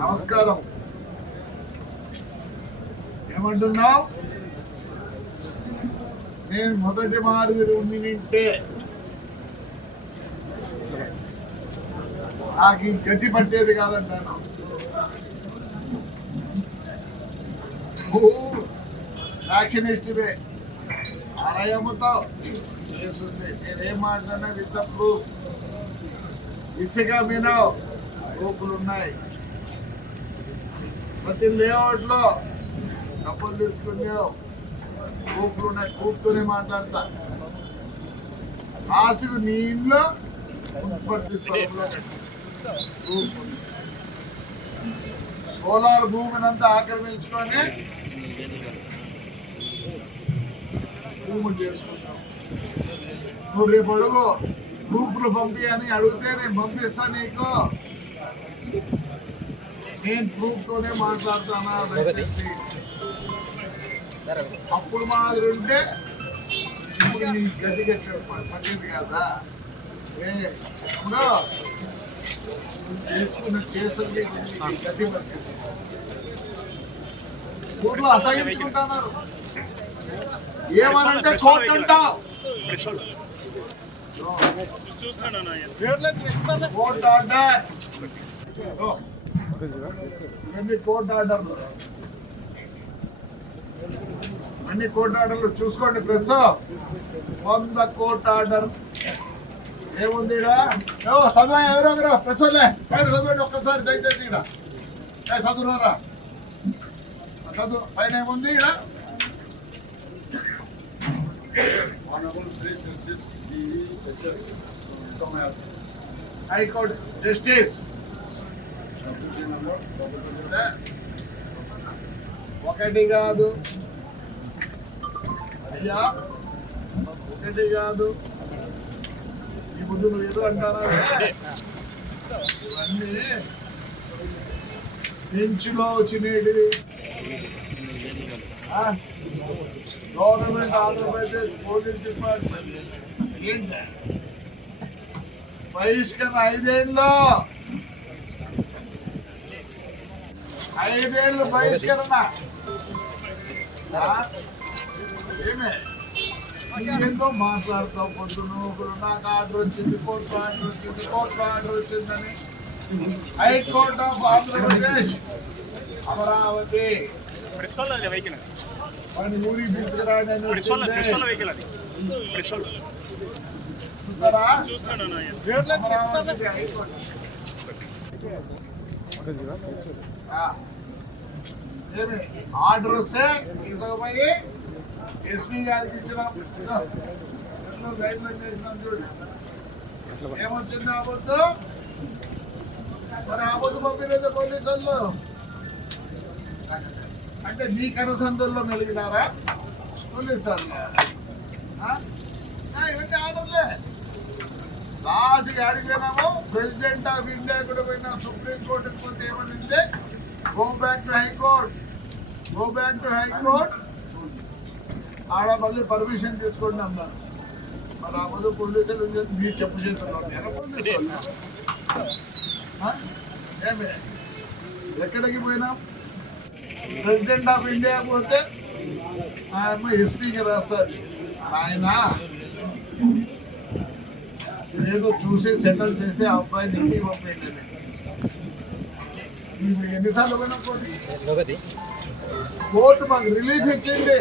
నమస్కారం. ఏమంటున్నావు? నేను మొదటి మాదిరి ఉంటే నాకు ఈ గతి పట్టేది కాదంటాను. యాక్షనిస్టువే ఆలయముతో చేస్తుంది. నేనేం మాట్లాడినా విత్తప్పుడు ఇసుక మీద రూపులు ఉన్నాయి. ప్రతి లేఅవుట్ లో డబ్బులు తీసుకునే రూపులు ఉన్నాయి. కూర్చొని మాట్లాడతా. రాజుకు నీ ఇంట్లో ఉత్పత్తి స్థలంలో సోలార్ భూమినంతా ఆక్రమించుకొని భూములు చేసుకుంటాం. నువ్వు రేపు అడుగు ప్రూఫ్లు పంపి అని అడిగితే నేను పంపిస్తా నీకు. నేను ప్రూఫ్ తోనే మాట్లాడతానా? దయచేసి అప్పుడు మాదిరి ఉంటే ఇప్పుడు నీ గది పట్టేది కదా. చేసుకుని గది పట్టేది. ఊర్లో అసహించుకుంటున్నారు. ఏమనంటే కోర్టు అంటావు. కోర్టు ఆర్డర్, ఇవన్నీ కోర్టు ఆర్డర్లు, అన్ని కోర్టు ఆర్డర్లు చూసుకోండి. ప్రెస్ 100 కోర్టు ఆర్డర్ ఏముంది? చదువు ఎవరో ప్రెస్ వాళ్ళే పైన చదవండి ఒక్కసారి దయచేసి. చదువురారా చదువు పైన ఏముంది? హైకోర్టు జస్టిస్ ఒకటి కాదు అయ్యా, ఒకటి కాదు. ఈ ముందు నువ్వు ఏదో అంటారా? ఇవన్నీ బెంచ్లో వచ్చినవి. గవర్నమెంట్ ఆంధ్రప్రదేశ్ పోలీస్ డిపార్ట్మెంట్ ఏంటి బహిష్కరణ 5 ఏళ్ళు బహిష్కరణ. ఏమే ఏందో మాట్లాడతావు పొద్దున. నాకు ఆర్డర్ వచ్చింది, కోర్టు ఆర్డర్ వచ్చింది, కోర్టు ఆర్డర్ వచ్చిందని. హైకోర్ట్ ఆఫ్ ఆంధ్రప్రదేశ్ అమరావతి వాడిని ఊరికి తీసుకురావడానికి ఏమి ఆర్డర్ వస్తే తీసుకుపోయి ఎస్పీ గారికి ఇచ్చినాం. గైడ్లైన్ చేసినాం. చూడు ఏమొచ్చింది ఆపొద్దు. మరి ఆపొద్దు పంపిలేదు పోలీసు వాళ్ళు. అంటే నీ కనసందుల్లో మెలిగినారా పోలీసు వాళ్ళు? ఇవన్నీ ఆర్డర్లే. లాస్ట్ అడిగినాము. ప్రెసిడెంట్ ఆఫ్ ఇండియా కూడా పోయినా, సుప్రీంకోర్టుకి పోతే ఏమనింది? Go back to high court, go back to high court. ఆడ మళ్ళీ పర్మిషన్ తీసుకోండి అన్నారు. మరి ఆ ముందు పోలీసులు మీరు చెప్పు చేతుల్లో ఏమే ఎక్కడికి పోయినాం? ప్రెసిడెంట్ ఆఫ్ ఇండియా పోతే ఆయమ్మ ఎస్పీకి రాస్తారు, ఆయన ఏదో చూసి సెటిల్ చేసి ఆ అబ్బాయిని ఇంటికి పంపేయండి. ఎన్నిసార్లు పోయినా కోర్టు మాకు రిలీఫ్ ఇచ్చింది.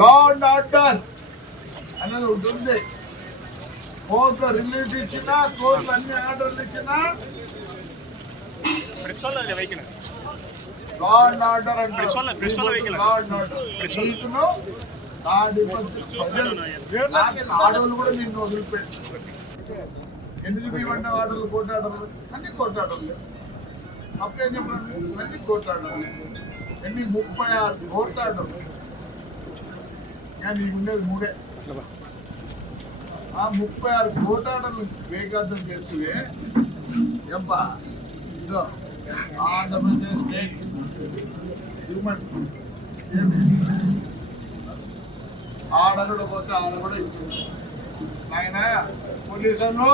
లా అండ్ ఆర్డర్ అనేది ఒకటి ఉంది. కోర్టు రిలీఫ్ ఇచ్చినా, కోర్టు అన్ని ఆర్డర్లు ఇచ్చినా లా అండ్ ఆర్డర్ అంటే లా అండ్ ఆర్డర్. నీకును ఆడవాళ్ళు కూడా నిన్ను వదిలిపెట్టి ఎందుకు ఇవ్వండి ఆర్డర్లు, కోర్టు ఆర్డర్లు అన్ని కోర్టు ఆర్డర్లు. అప్పేం చెప్పండి, ఇవన్నీ కోర్టు ఆర్డర్లు. ఎన్ని 36 కోర్టు ఆర్డర్లు. నీకు ఉండేది 3. ఆ 36 కోర్టు ఆర్డర్లు వేగార్థం చేసివే చెప్పా. ఇదో ఆంధ్రప్రదేశ్ స్టేట్ హ్యూమన్ ఆడ కూడా పోతే ఆడ కూడా ఇచ్చింది. ఆయన పోలీసులు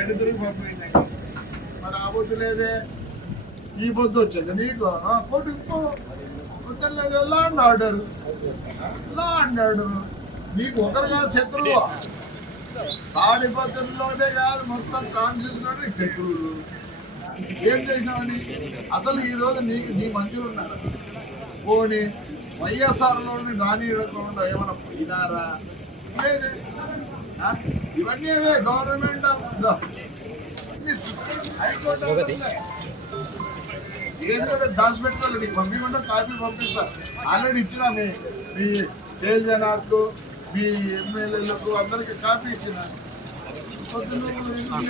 ఎటు తిరిగి పంపించాయి. మరి ఆ బొద్దు లేదే, ఈ బొద్దు వచ్చేది నీకు కొడుకు కుదరలేదు. Law and order, law and order. నీకు ఒకరు కాదు శత్రువు, తాడిపత్రిలోనే కాదు మొత్తం కాన్స్టిట్యూన్సీలోనే శత్రువులు. ఏం చేసినావని అసలు ఈరోజు నీకు నీ మంచులు ఉన్నారు. పోనీ వైఎస్ఆర్లోని రానియకుండా ఏమైనా పోయినారా? లేదు. ఇవన్నీ అవే గవర్నమెంట్ హైకోర్టు ఏది కూడా దాచిపెట్టుకోవాలి. నీకు పంపించకుండా కాపీ పంపిస్తా. ఆల్రెడీ ఇచ్చినా మీ చైర్మన్కు, మీ ఎమ్మెల్యేలకు అందరికి కాపీ ఇచ్చిన. పొద్దున్న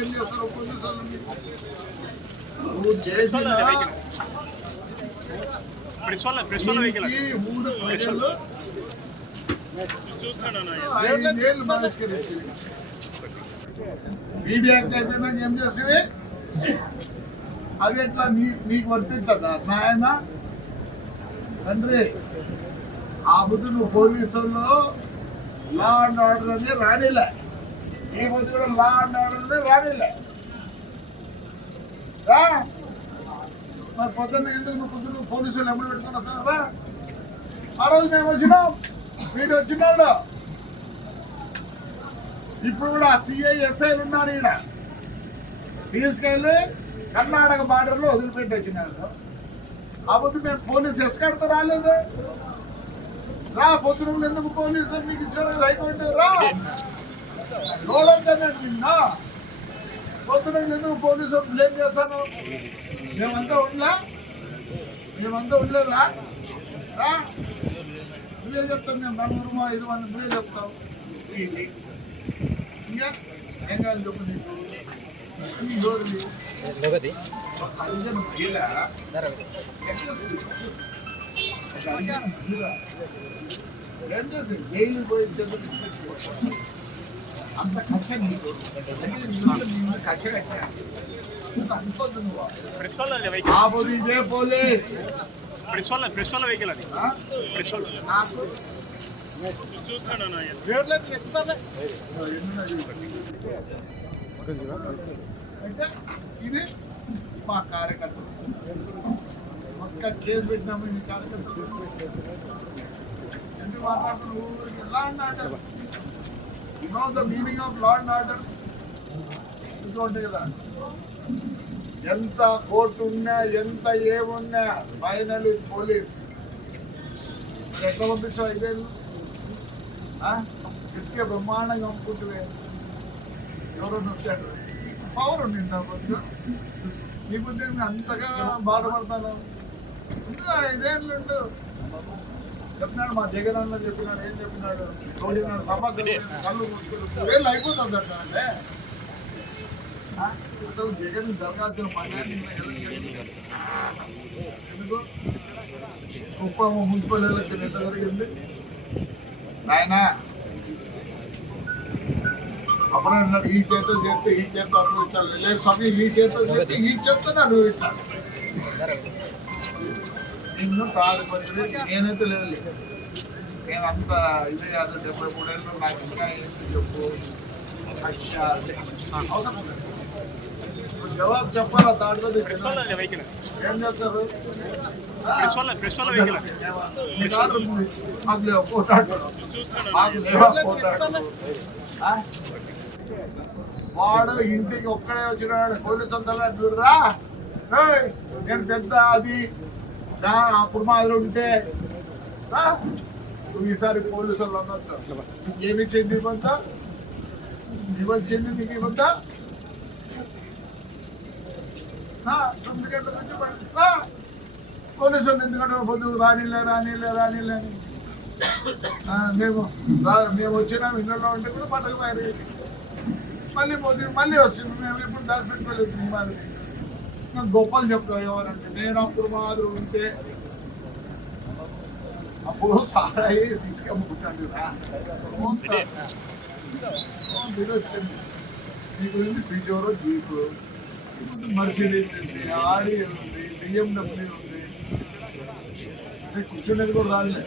ఏం చేస్తారు పోలీసులు? నువ్వు చేసిన ఊరు ప్రజలు 5 ఏళ్ళు బహిష్కరిస్తుంది. మీడియా అయిపోయినా ఏం చేసేవి? అది ఎట్లా నీకు వర్తించదా నాయన తండ్రి? ఆ బుద్ధి నువ్వు పోలీసుల్లో లా అండ్ ఆర్డర్ అని రానిలే. ఈ బుద్ధి కూడా లా అండ్ ఆర్డర్ అని రానిలే. రా మరి పొద్దున్న ఎందుకు నువ్వు పొద్దున్న పోలీసులు ఎప్పుడు పెట్టుకుని వస్తారా? ఆ రోజు మేము వచ్చినాం, వీడు వచ్చినాడు. ఇప్పుడు కూడా సిఐ ఎస్ఐలు ఉన్నారు. ఈడ తీసుకెళ్ళి కర్ణాటక బార్డర్లో వదిలిపెట్టి వచ్చినారు. ఆ పొద్దు మేము పోలీసు ఎస్కర్తో రాలేదు. రా పొద్దున ఎందుకు పోలీసు మీకు ఇచ్చారు హైకోర్టు? రా రోడ్డు నిన్న పొద్దున ఎందుకు పోలీసు బ్లేమ్ చేస్తాను? మేమంతా ఉండలేదా? రా నువ్వే చెప్తాం. మేము 4 5 మంది నువ్వే చెప్తావు. ఇది ఇంకా ఏం కాదు చెప్పు. నీకు ఈ గోరుది హరిజన మహిళ జైలు పోయి అంత కక్ష నీకు కక్ష కట్టా అనుకోద్దు నువ్వు. ఆపోదు ఇదే పోలీస్ నాకు అయితే ఇది మా కార్యకర్తలు ఒక్క కేసు పెట్టినాము. ఈ కార్యకర్తలు ఎందుకు మాట్లాడుతున్నారు? ఊరికి law and order. You know the meaning of law and order? ఇటువంటి కదా, ఎంత కోర్టు ఉన్నా ఎంత ఏమున్నా ఫైనల్ పోలీస్. ఎట్లా పంపిస్తావు? 5 ఏళ్ళు ఇసుకే బ్రహ్మాండంగా అమ్ముకుంటువే. ఎవరన్నా వచ్చాడు పవర్ ఉండిందా కొంచెం? నీ బుద్ధి అంతగా బాధపడతాను. 5 ఏళ్ళు ఉండు. చెప్పినాడు మా జగన్ అన్న చెప్పినాడు. ఏం చెప్పినాడు? సమాధానం కళ్ళు మూసుకుంటూ వేళ్ళు అయిపోతుంది అంటే అసలు జగన్ జరగాల్సిన పని ఎందుకు? కుప్పం మున్సిపల్ ఎలక్షన్ ఎంత జరిగింది నాయన? అప్పుడే అన్నాడు ఈ చేత చేస్తే ఈ చేత అనుభవించాలి. లేదు సమయం ఈ చేత చేస్తే ఈ చేతనే అనుభవించాలి. నిన్ను తాడిపత్రి నేనైతే లేదు. నేను అంత ఇదే కాదు. 73 ఏళ్ళు నాకు ఇంకా ఏంటి చెప్పు? జవాబు చెప్పాలా? తాడిపత్రి ఏం చేస్తారు? మాకు లేవు పోటాడు, మాకు లేవా పోటాడు. వాడు ఇంటికి ఒక్కడే వచ్చినాడు. పోలీసు అంతా చూడరా, నేను పెద్ద అది అప్పుడు మాదిరి ఉంటే నువ్వు ఈసారి పోలీసు వాళ్ళు అన్నట్టు ఏమిచ్చింది? ఇవ్వంతా ఇవ్వచ్చింది నీకు. ఇవ్వంతా 9 గంటల నుంచి పోలీసు వాళ్ళు ఎందుకంటే పొద్దు రానిలే అని మేము వచ్చినాం. ఇళ్ళలో ఉంటే కూడా పండుగ మారి మళ్ళీ పోతే మళ్ళీ వస్తుంది. మేము ఇప్పుడు దాచి పెట్టుకోలేదు. మాది గొప్పలు చెప్తావు ఎవరంటే. నేను అప్పుడు మాదిరి ఉంటే అప్పుడు సారాయి తీసుకెమ్ముకుంటాను కదా. ఇది వచ్చింది నీకు ఉంది. పిజోరో జీపు, మర్సిడీస్ ఉంది, ఆడి ఉంది, BMW ఉంది. కూర్చునేది కూడా రాలే.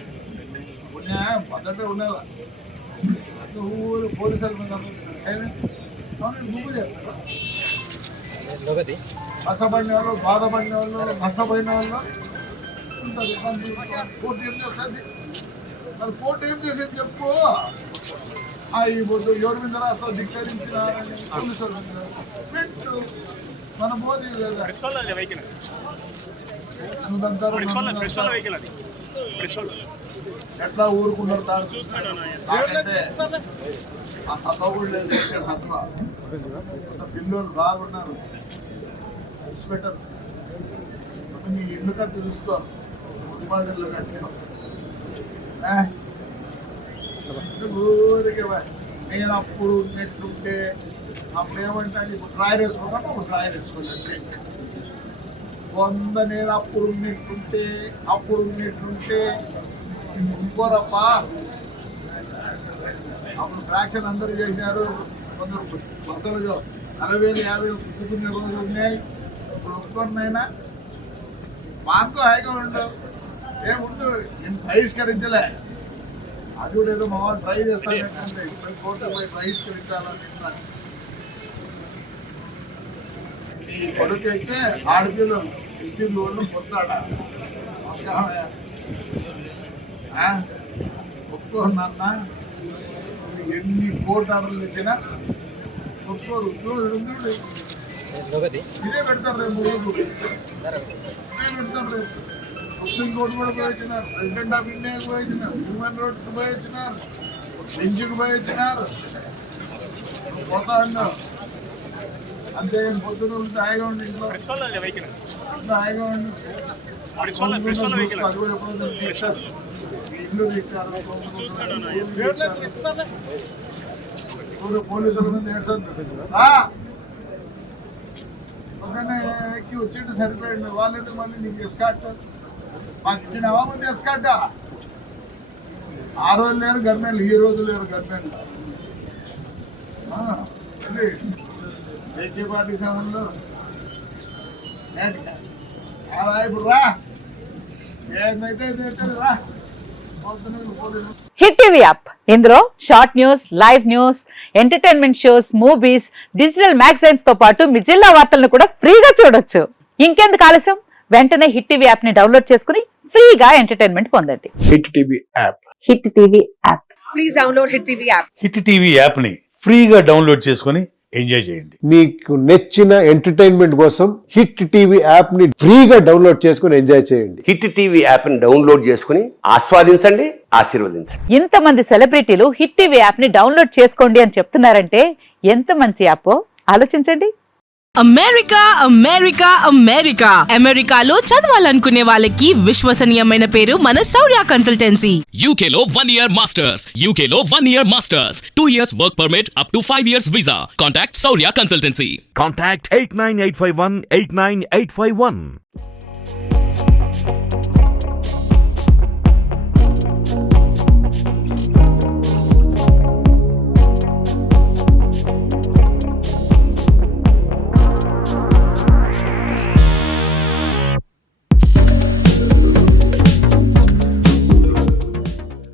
మొదట ఉండాల ఊరు పోలీసుల మీద నువ్వు చెప్తారా? కష్టపడిన వాళ్ళు, బాధపడిన వాళ్ళు, నష్టపోయిన వాళ్ళు ఉంటారు. కోర్టు ఏం చేస్తుంది? మరి కోర్టు ఏం చేసేది చెప్పు. అయిపోతు ఎవరి మీద రాస్తావు? ధిక్కరించినారని పోలీసుల మీద పెట్టు. మన మోదీ లేదా ఎట్లా ఊరుకున్నారు? ఆ సత్వ కూడా లేదు. సత్వ పిల్లలు బాగున్నారు. ఇన్స్పెక్టర్ నీ ఇల్లు కట్టి చూసుకో. మున్సిపాలిటీలో కట్టినా ఊరికే నేను అప్పుడు ఉన్నట్టుంటే అప్పుడు ఏమంటే ఇప్పుడు డ్రాయర్ వేసుకోకుండా అప్పుడు డ్రాయర్ వేసుకోలేదు. నేను అప్పుడు ఉన్నట్టుంటే ఇంకోరప్ప అప్పుడు ఫ్రాక్షన్ అందరూ చేశారు. కొందరు బతలుగా 40,000-50,000 పుట్టుకునే రోజులు ఉన్నాయి. ఇప్పుడు ఒక్కరినైనా మాకు హాయిగా ఉండవు. ఏముండు నేను బహిష్కరించలే. అది కూడా ఏదో మా వాళ్ళు ట్రై చేస్తానంటే ఇప్పుడు కోర్టు పోయి బహిష్కరించాలని. ఈ కొడుకు అయితే ఆడపిల్లలు ఎస్టీలు వాళ్ళు పొందాడా? ఒప్పుకోరు నాన్న. ఎన్ని కోర్టు ఆర్డర్లు ఇచ్చినా ఒప్పుకోరు. ఇదే పెడతారు రేపు. పెడతారు రేపు. సుప్రీంకోర్టు కూడా పోయించినారు. ప్రెసిడెంట్ ఆఫ్ ఇండియాకి పోయించినారు. హ్యూమన్ రైట్స్కి పోయించినారు. బెంచ్కి పోయించినారు. పోతా ఉన్నావు అంతేగాని పొద్దున ఉంటే హాయిగా ఉండి ఇంట్లో హాయిగా ఉండి అది కూడా ఎప్పుడో తీస్తారు. ఇల్లు తీస్తారు. పోలీసుల మీద ఏడ్చొద్దు. ఒకనే ఎక్కి వచ్చిండు సరిపోయింది. వాళ్ళేది మళ్ళీ నీకు ఎస్కాట్ మాకు ఇచ్చినావా? ముందు ఎస్కాట్. ఆ రోజు లేరు గవర్నమెంట్, ఈ రోజు లేరు గవర్నమెంట్. ఎయిటీ పార్టీ సెవెన్లో ఇప్పుడు రా ఏదైతే రా. హిట్ టీవీ యాప్, ఇందులో short news, live news, entertainment shows, movies, digital magazines తో పాటు మీ జిల్లా వార్తలను కూడా ఫ్రీగా చూడొచ్చు. ఇంకెందుకు ఆలస్యం? వెంటనే హిట్ టీవీ యాప్ ని డౌన్లోడ్ చేసుకుని ఫ్రీగా ఎంటర్టైన్మెంట్ పొందండి. Hit TV app. Hit TV app. Please download hit TV app. Hit TV app ని ఫ్రీగా డౌన్లోడ్ చేసుకుని ఎంజాయ్ చేయండి. మీకు నచ్చిన ఎంటర్టైన్మెంట్ కోసం హిట్ టీవీ యాప్ ని ఫ్రీగా డౌన్లోడ్ చేసుకుని ఎంజాయ్ చేయండి. హిట్ టీవీ యాప్ ని డౌన్లోడ్ చేసుకుని ఆస్వాదించండి, ఆశీర్వదించండి. ఇంతమంది సెలబ్రిటీలు హిట్ టీవీ యాప్ ని డౌన్లోడ్ చేసుకోండి అని చెప్తున్నారంటే ఎంత మంచి యాప్ ఆలోచించండి. అమెరికా అమెరికా అమెరికా అమెరికాలో చదవాలనుకునే వాళ్ళకి విశ్వసనీయమైన పేరు మన శౌర్య కన్సల్టెన్సీ. UK లో 1 year masters. UK లో 1 year masters. 2 years work permit up to 5 years visa. Contact Saurya Consultancy. Contact 89851 89851.